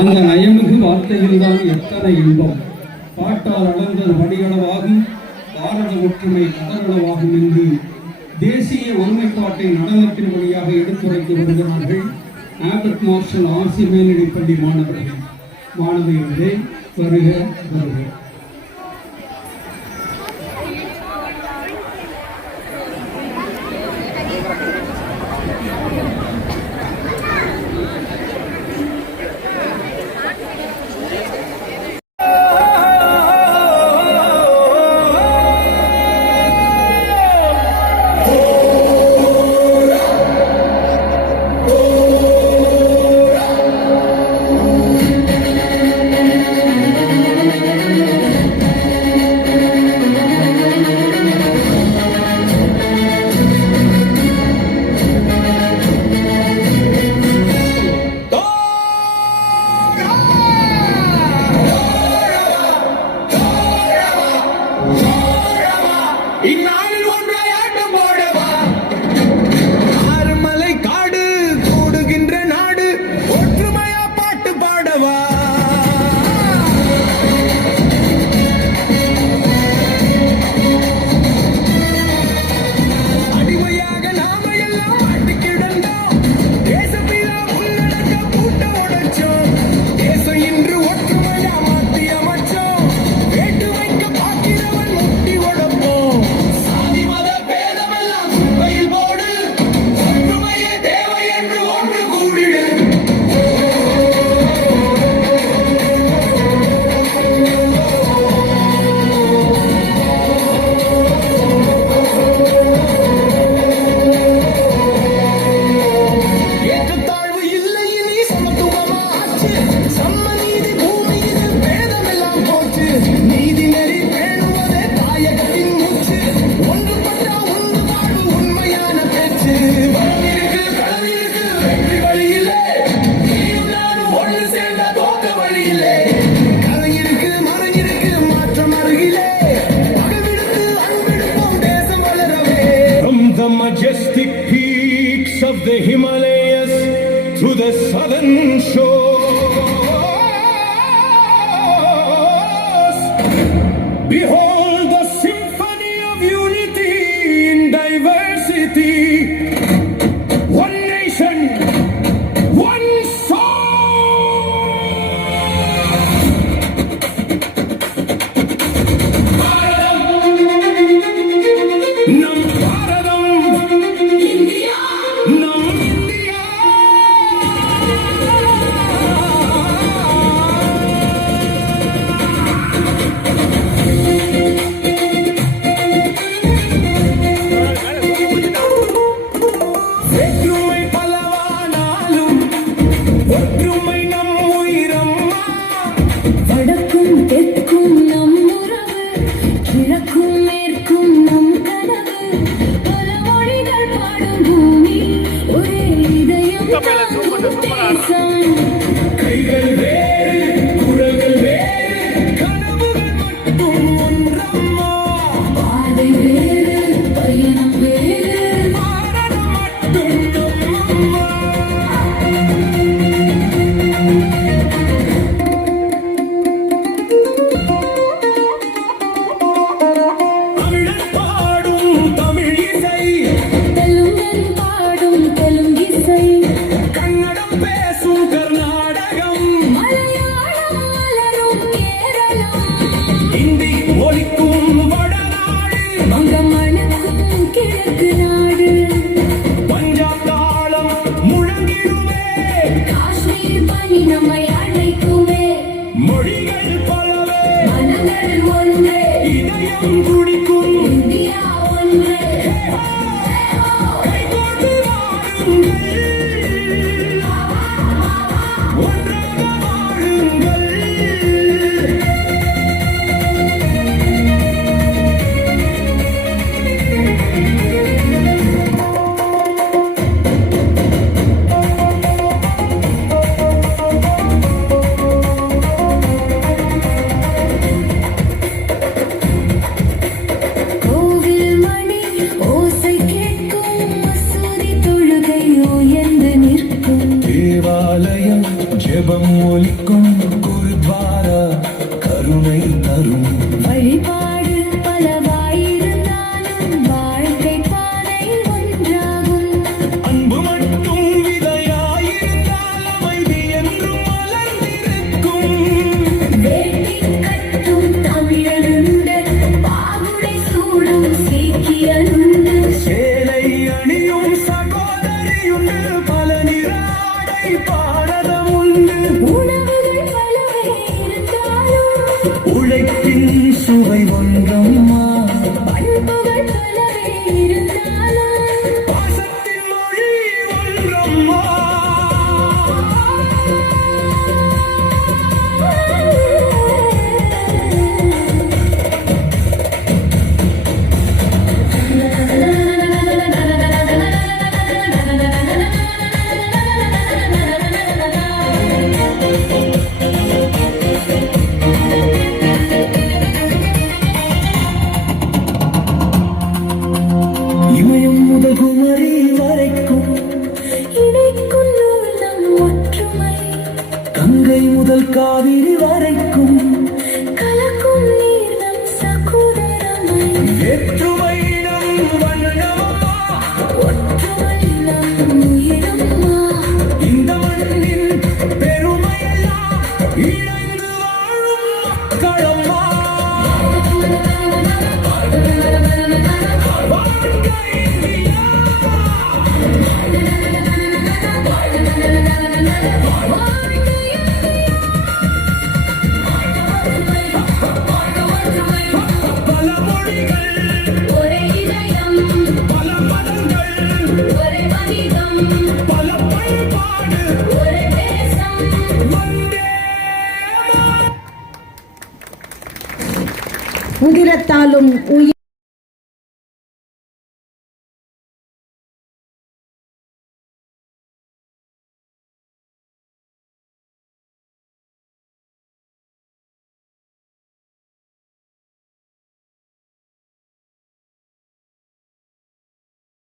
அந்த நயமிகு வார்த்தையில்தான் எத்தனை இன்பம். பாட்டால் அளந்தது படிகளவாகும், பாரத ஒற்றுமை கடலளவாகும் என்று தேசிய ஒருமைப்பாட்டை நடனத்தின் வழியாக எடுத்துரைத்து வருகிறார்கள் ஆபர்ட் மார்ஷல் ஆர்சி மேல்நிலைப்பள்ளி மாணவர்கள். மாணவியர்களே, வருக வருக. Of the Himalayas to the southern shores, behold the symphony of unity in diversity. One nation, one soul. Nam Bharadam, India. No, India. ஒற்றுமை பலவானாலும் ஒற்றுமை நம் உயிரம்மா. வடக்கும் தெற்கும் நம் உறவு, கிழக்கும் மேற்கும் நம் கனவு. பல மொழிகள் பாடும் பூமி, ஒரே இதயம் தேசம். கைகள் வேறு, குரல்கள் வேறு, கனவுகள் மட்டும் ஒன்றம்மா. பாதை வேறு, பயணம் வேறு, பாரதம் மட்டும் நம்மம்மா. தமிழர் பாடும் தமிழ் இசை, தெலுங்கன் பாடும் தெலுங்கிசை, கன்னடம் பேசும் கர்நாடகம், மலையாளம் மலரும் கேரளம், இந்தி ஒலிக்கும் வடநாடு, வங்கம் மணக்கும் கிழக்கு நாடு, பஞ்சாப் தாளம் முழங்கிடுமே, காஷ்மீர் பனி நம்மை அழைக்குமே. மொழிகள் பலவே, மனங்கள் ஒன்றே, இதயம் துடிக்கும், இந்தியா ஒன்றே. கைகோர்த்து வாழுங்கள், ஒன்றாக வாழுங்கள். வரைக்கும் கலக்கும் நீர் நம் சகோதரமை வேற்றுமை நம் வண்ணமம்மா ஒற்றுமை நம் உயிரம்மா இந்த மண்ணின் பெருமையெல்லாம் இணைந்து வாழும் மக்களம்மா வாழ்க இந்தியா பல மொழிகள் ஒரே இதயம் பல மதங்கள் ஒரே மனிதம் பல பண்பாடு ஒரே தேசம் வந்தே உதிரத்தாலும் உயிர்